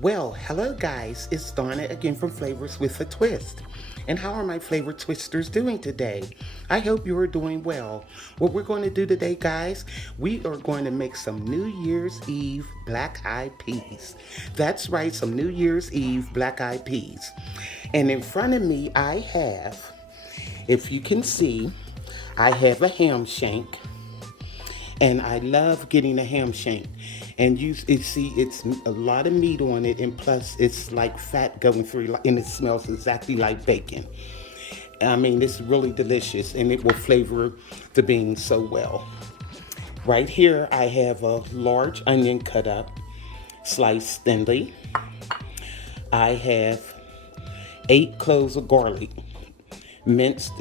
Well, hello guys, it's Donna again from Flavors with a Twist. And how are my flavor twisters doing today? I hope you are doing well. What we're going to do today, guys, we are going to make some New Year's Eve black eyed peas. That's right, some New Year's Eve black eyed peas. And in front of me, I have, if you can see, I have a ham shank, and I love getting a ham shank. And see, it's a lot of meat on it, and plus it's like fat going through, and it smells exactly like bacon. I mean, it's really delicious, and it will flavor the beans so well. Right here, I have a large onion cut up, sliced thinly. I have 8 cloves of garlic,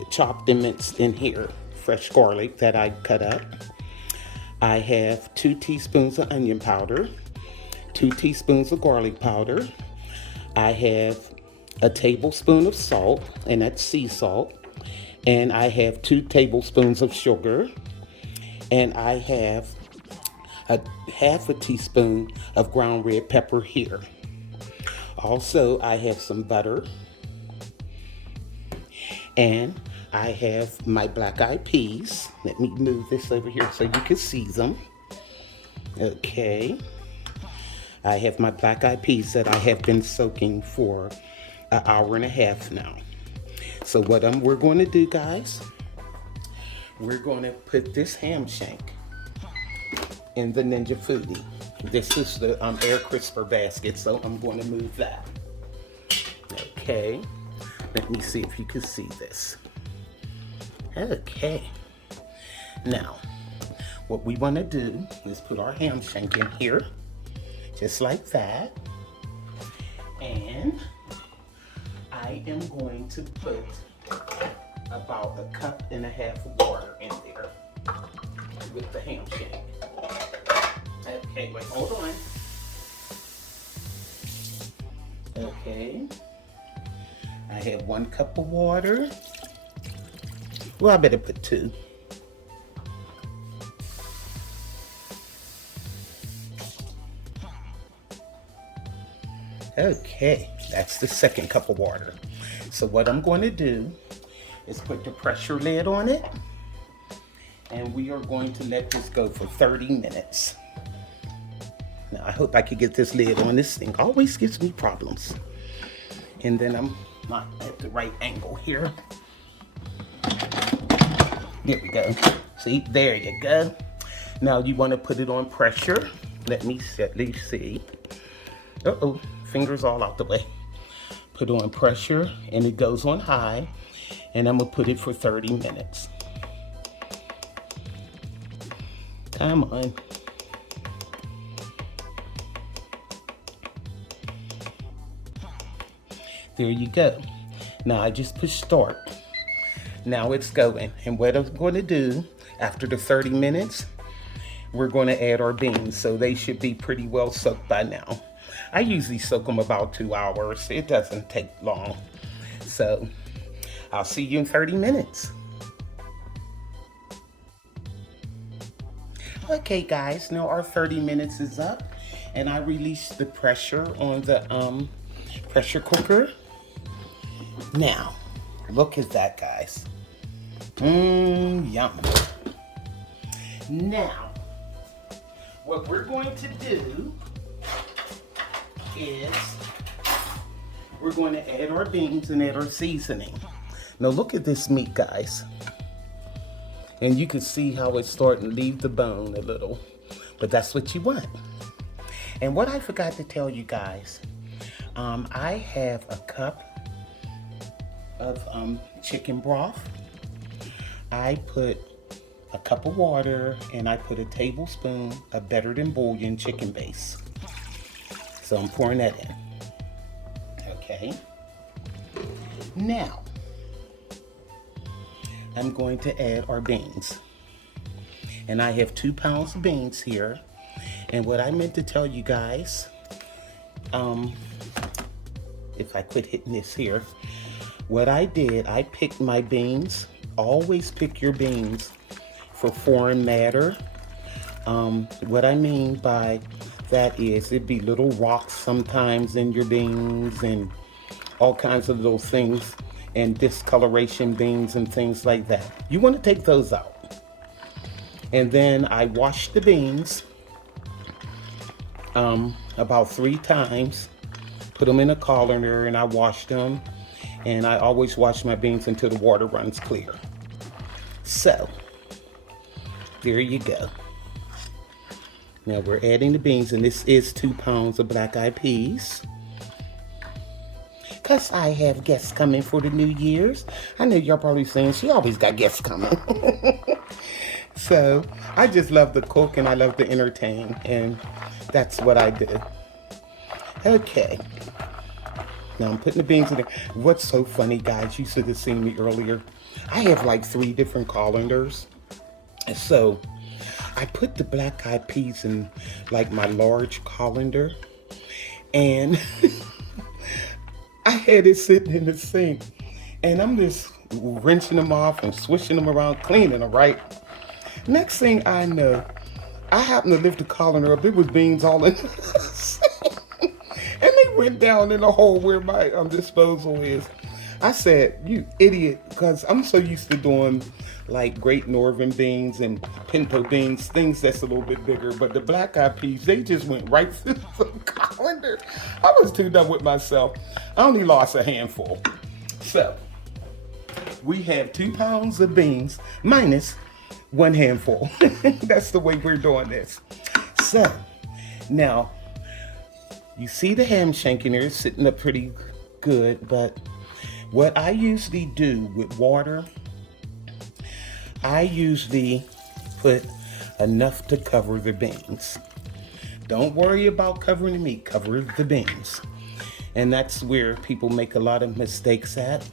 chopped and minced in here, fresh garlic that I cut up. I have 2 teaspoons of onion powder, 2 teaspoons of garlic powder. I have a tablespoon of salt, and that's sea salt. And I have 2 tablespoons of sugar. And I have a half a teaspoon of ground red pepper here. Also, I have some butter. And I have my black eyed peas. Let me move this over here so you can see them. Okay. I have my black eyed peas that I have been soaking for an hour and a half now. So what we're going to do, guys, we're going to put this ham shank in the Ninja Foodi. This is the air crisper basket, so I'm going to move that. Okay. Let me see if you can see this. Okay. Now, what we want to do is put our ham shank in here, just like that. And I am going to put about 1.5 cups of water in there with the ham shank. Okay, wait, hold on. Okay. I have 1 cup of water. Well, I better put 2. Okay, that's the 2nd cup of water. So what I'm going to do is put the pressure lid on it, and we are going to let this go for 30 minutes. Now, I hope I can get this lid on. This thing always gives me problems. And then I'm not at the right angle here. There we go. See, there you go. Now you want to put it on pressure. Let me see. Uh-oh, fingers all out the way. Put on pressure, and it goes on high, and I'm gonna put it for 30 minutes. Come on. There you go. Now I just push start. Now it's going. And what I'm going to do after the 30 minutes, we're going to add our beans. So they should be pretty well soaked by now. I usually soak them about 2 hours. It doesn't take long. So I'll see you in 30 minutes. Okay, guys, now our 30 minutes is up, and I released the pressure on the pressure cooker. Now, look at that, guys. Yum. Now, what we're going to do is we're going to add our beans and add our seasoning. Now look at this meat, guys. And you can see how it's starting to leave the bone a little, but that's what you want. And what I forgot to tell you guys, I have a cup of chicken broth. I put a cup of water, and I put a tablespoon of better than bouillon chicken base. So I'm pouring that in. Okay. Now, I'm going to add our beans. And I have 2 pounds of beans here. And what I meant to tell you guys, if I quit hitting this here, what I did, I picked my beans. Always pick your beans for foreign matter. What I mean by that is. It'd be little rocks sometimes in your beans and all kinds of little things and discoloration beans and things like that. You want to take those out. And then I wash the beans about 3 times, put them in a colander, and I wash them. And I always wash my beans until the water runs clear. So, there you go. Now we're adding the beans, and this is 2 pounds of black-eyed peas. Because I have guests coming for the New Year's. I know y'all probably saying, she always got guests coming. So, I just love to cook and I love to entertain, and that's what I do. Okay. Now I'm putting the beans in there. What's so funny, guys, you should have seen me earlier. I have like 3 different colanders. So, I put the black-eyed peas in like my large colander, and I had it sitting in the sink, and I'm just wrenching them off and swishing them around, cleaning them, right? Next thing I know, I happened to lift the colander up. It was beans all in the sink, and they went down in the hole where my disposal is. I said, you idiot, because I'm so used to doing like Great Northern beans and pinto beans, things that's a little bit bigger. But the black-eyed peas, they just went right through the colander. I was too done with myself. I only lost a handful. So, we have 2 pounds of beans minus 1 handful. That's the way we're doing this. So, now, you see the ham shank in there sitting up pretty good, but what I usually do with water, I usually put enough to cover the beans. Don't worry about covering the meat, cover the beans. And that's where people make a lot of mistakes at.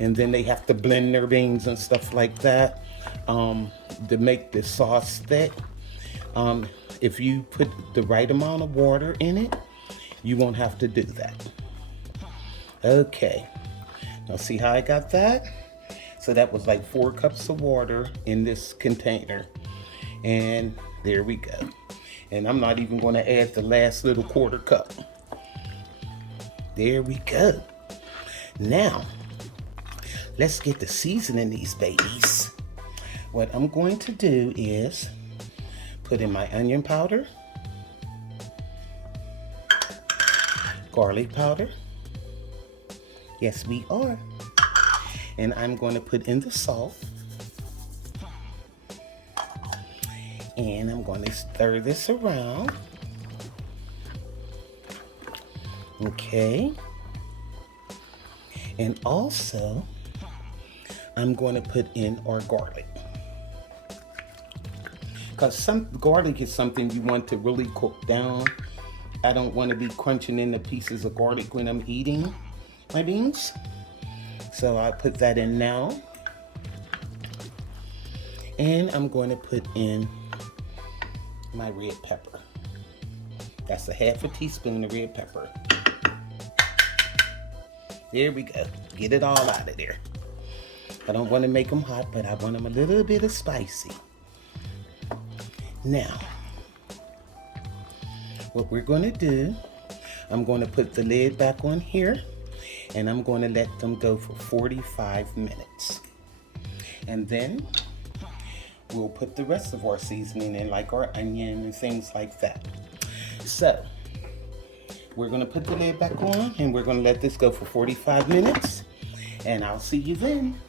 And then they have to blend their beans and stuff like that to make the sauce thick. If you put the right amount of water in it, you won't have to do that. Okay. Now see how I got that? So that was like 4 cups of water in this container. And there we go. And I'm not even going to add the last little 1/4 cup. There we go. Now, let's get to seasoning these babies. What I'm going to do is put in my onion powder, garlic powder. Yes, we are. And I'm going to put in the salt. And I'm going to stir this around. Okay. And also, I'm going to put in our garlic. Because some garlic is something you want to really cook down. I don't want to be crunching in the pieces of garlic when I'm eating my beans. So I put that in now. And I'm going to put in my red pepper. That's a 1/2 teaspoon of red pepper. There we go. Get it all out of there. I don't want to make them hot, but I want them a little bit of spicy. Now, what we're going to do, I'm going to put the lid back on here, and I'm going to let them go for 45 minutes. And then we'll put the rest of our seasoning in, like our onion and things like that. So, we're going to put the lid back on, and we're going to let this go for 45 minutes, and I'll see you then.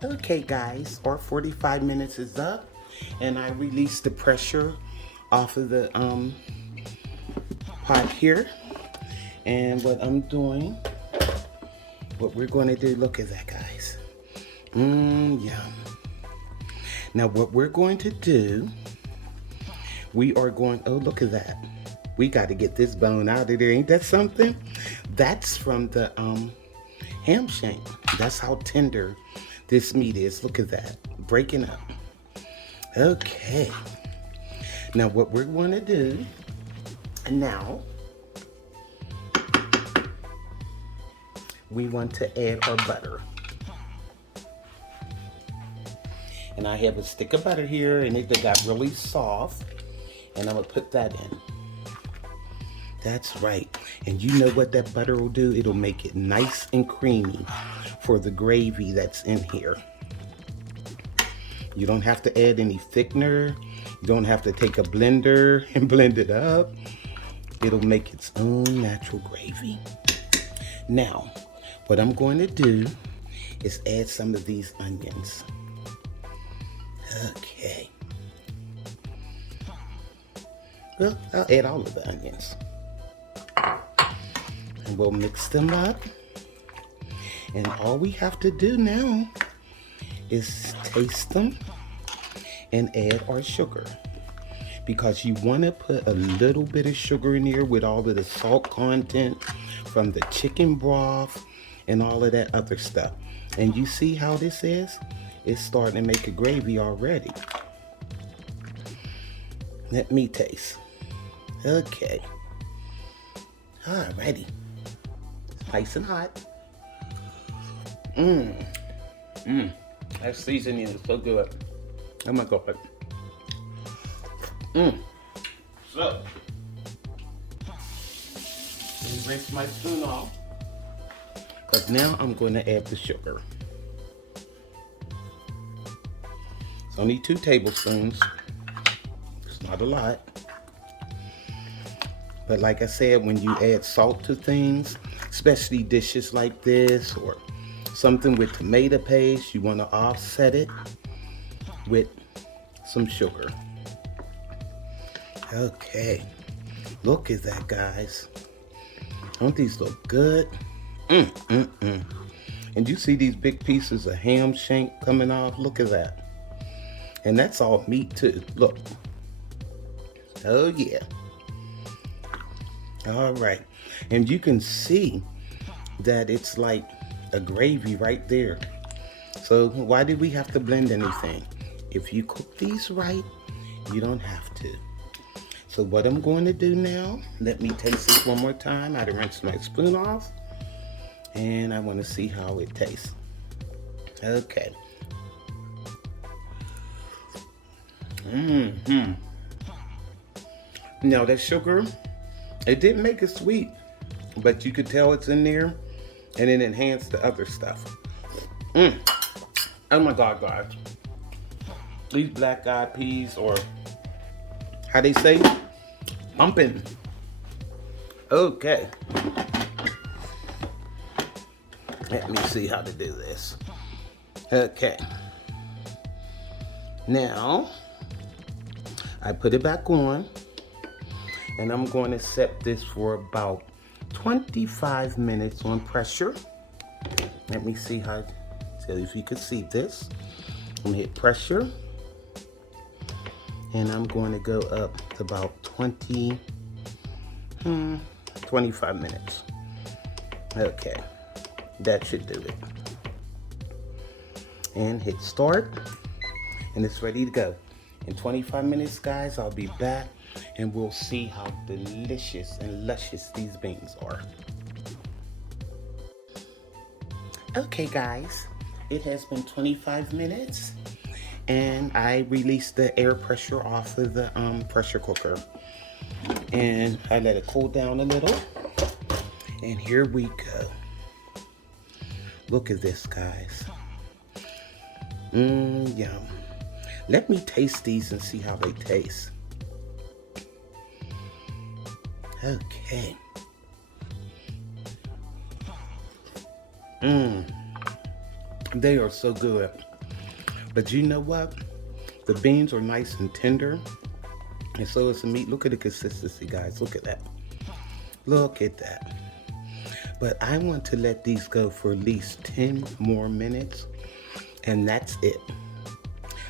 Okay guys, our 45 minutes is up, and I released the pressure off of the pot here. And what I'm doing, what we're going to do, look at that guys. Yum. Now what we're going to do, we are going, oh look at that. We got to get this bone out of there, ain't that something? That's from the ham shank. That's how tender this meat is. Look at that, breaking up. Okay. Now what we're going to do now, we want to add our butter. And I have a stick of butter here, and it got really soft. And I'm gonna put that in. That's right. And you know what that butter will do? It'll make it nice and creamy for the gravy that's in here. You don't have to add any thickener. You don't have to take a blender and blend it up. It'll make its own natural gravy. Now, what I'm going to do is add some of these onions. Okay. Well, I'll add all of the onions. And we'll mix them up. And all we have to do now is taste them and add our sugar. Because you want to put a little bit of sugar in here with all of the salt content from the chicken broth and all of that other stuff. And you see how this is? It's starting to make a gravy already. Let me taste. Okay. Alrighty. Nice and hot. That seasoning is so good. Oh my God. So, let me rinse my spoon off. Because now I'm going to add the sugar. It's only 2 tablespoons. It's not a lot. But like I said, when you add salt to things, especially dishes like this or something with tomato paste, you want to offset it with some sugar. Okay, look at that, guys. Don't these look good? And you see these big pieces of ham shank coming off? Look at that. And that's all meat too. Look. Oh yeah. All right. And you can see that it's like a gravy right there. So why did we have to blend anything? If you cook these right, you don't have to. So what I'm going to do now, let me taste this one more time. I rinsed my spoon off. And I want to see how it tastes. Okay. Now that sugar, it didn't make it sweet, but you could tell it's in there and it enhanced the other stuff. Oh my God, guys. These black eyed peas, or how they say, pumpkin. Okay. Let me see how to do this. Okay. Now, I put it back on, and I'm going to set this for about 25 minutes on pressure. Let me see how, if you can see this. I'm gonna hit pressure, and I'm going to go up to about 25 minutes. Okay, that should do it. And hit start, and it's ready to go. In 25 minutes, guys, I'll be back, and we'll see how delicious and luscious these beans are. Okay, guys, it has been 25 minutes, and I released the air pressure off of the pressure cooker, and I let it cool down a little, and here we go. Look at this, guys. Yum. Let me taste these and see how they taste. Okay. They are so good. But you know what? The beans are nice and tender. And so is the meat. Look at the consistency, guys. Look at that. Look at that. But I want to let these go for at least 10 more minutes. And that's it.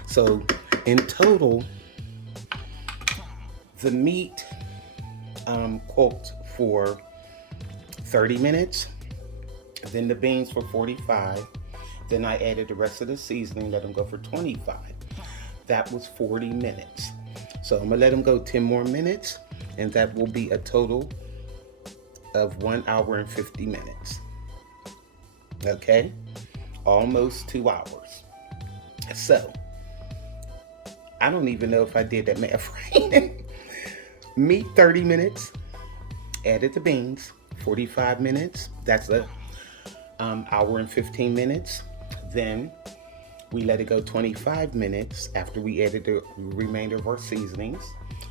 So in total, the meat cooked for 30 minutes. Then the beans for 45. Then I added the rest of the seasoning, let them go for 25. That was 40 minutes. So I'm gonna let them go 10 more minutes, and that will be a total of 1 hour and 50 minutes. Okay, almost 2 hours. So I don't even know if I did that math right. Meat 30 minutes, added the beans, 45 minutes. That's a hour and 15 minutes. Then we let it go 25 minutes after we added the remainder of our seasonings.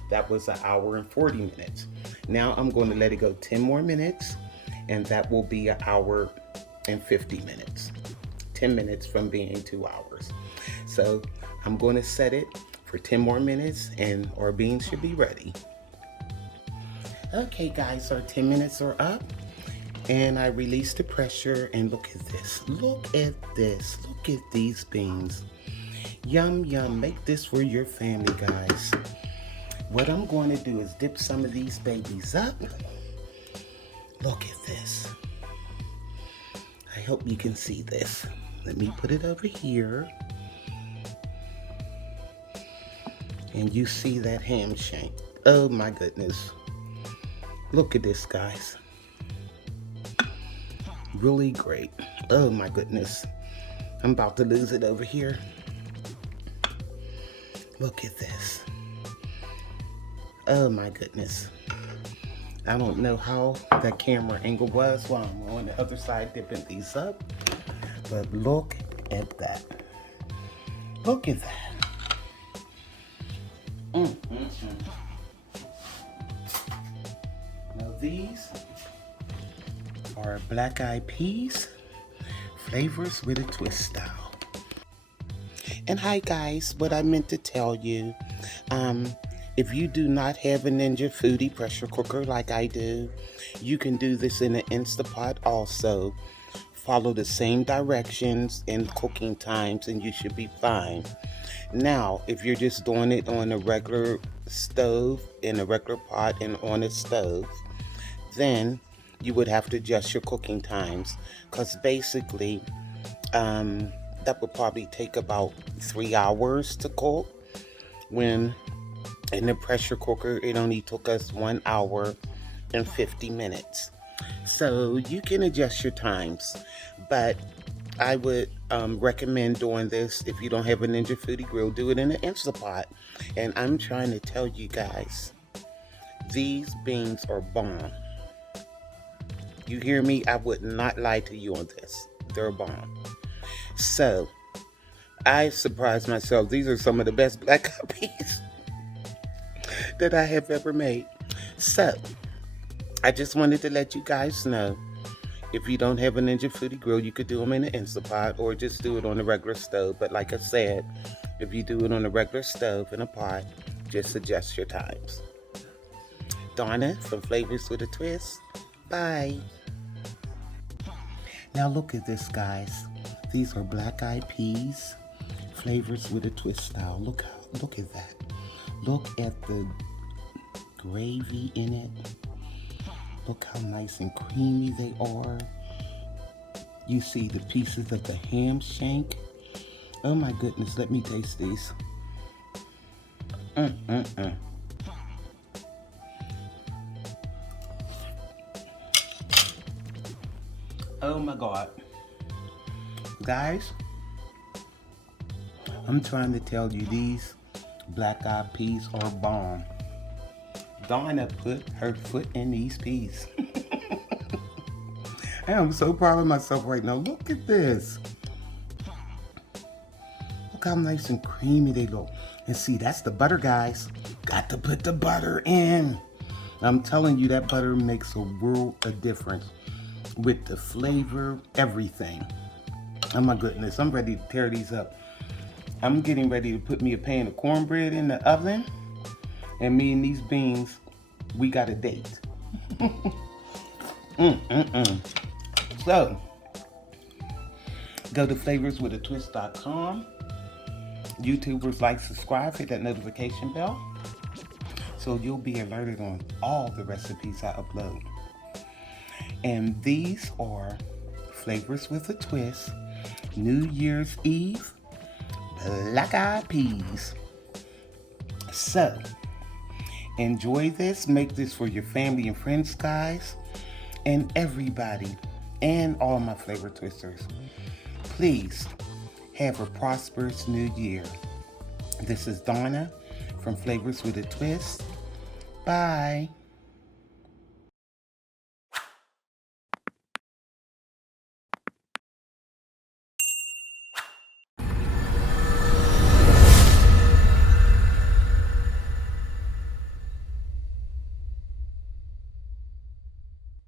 That was an hour and 40 minutes. Now I'm going to let it go 10 more minutes, and that will be an hour and 50 minutes. 10 minutes from being 2 hours. So I'm going to set it for 10 more minutes and our beans should be ready. Okay guys, our 10 minutes are up and I released the pressure, and look at this. Look at this. Look at these beans. Yum, yum. Make this for your family, guys. What I'm going to do is dip some of these babies up. Look at this. I hope you can see this. Let me put it over here. And you see that ham shank. Oh my goodness. Look at this, guys. Really great. Oh my goodness. I'm about to lose it over here. Look at this. Oh my goodness. I don't know how that camera angle was while I'm on the other side dipping these up. But look at that. Look at that. Now these are black-eyed peas, flavors with a twist style. And hi guys, what I meant to tell you, if you do not have a Ninja Foodi Pressure Cooker like I do, you can do this in an Instapot also. Follow the same directions and cooking times and you should be fine. Now, if you're just doing it on a regular stove, in a regular pot and on a stove, then you would have to adjust your cooking times, because basically that would probably take about 3 hours to cook, when in the pressure cooker it only took us 1 hour and 50 minutes. So you can adjust your times, but I would recommend doing this if you don't have a Ninja Foodi grill. Do it in an Instapot. And I'm trying to tell you guys, these beans are bomb. You hear me? I would not lie to you on this. They're bomb. So, I surprised myself. These are some of the best black-eyed peas that I have ever made. So, I just wanted to let you guys know, if you don't have a Ninja Foodi grill, you could do them in an Instapot or just do it on a regular stove. But like I said, if you do it on a regular stove in a pot, just adjust your times. Donna from Flavors with a Twist. Bye. Now look at this, guys. These are black-eyed peas, flavors with a twist style. Look at that. Look at the gravy in it. Look how nice and creamy they are. You see the pieces of the ham shank. Oh my goodness, let me taste these. Oh my God. Guys, I'm trying to tell you, these black-eyed peas are bomb. Donna put her foot in these peas. I am so proud of myself right now. Look at this. Look how nice and creamy they look. And see, that's the butter, guys. Got to put the butter in. I'm telling you, that butter makes a world of difference with the flavor, everything. Oh my goodness, I'm ready to tear these up. I'm getting ready to put me a pan of cornbread in the oven, and me and these beans, we got a date. So, go to flavorswithatwist.com. YouTubers, like, subscribe, hit that notification bell, so you'll be alerted on all the recipes I upload. And these are Flavors with a Twist, New Year's Eve, black-eyed peas. So, enjoy this. Make this for your family and friends, guys, and everybody, and all my flavor twisters. Please have a prosperous new year. This is Donna from Flavors with a Twist. Bye.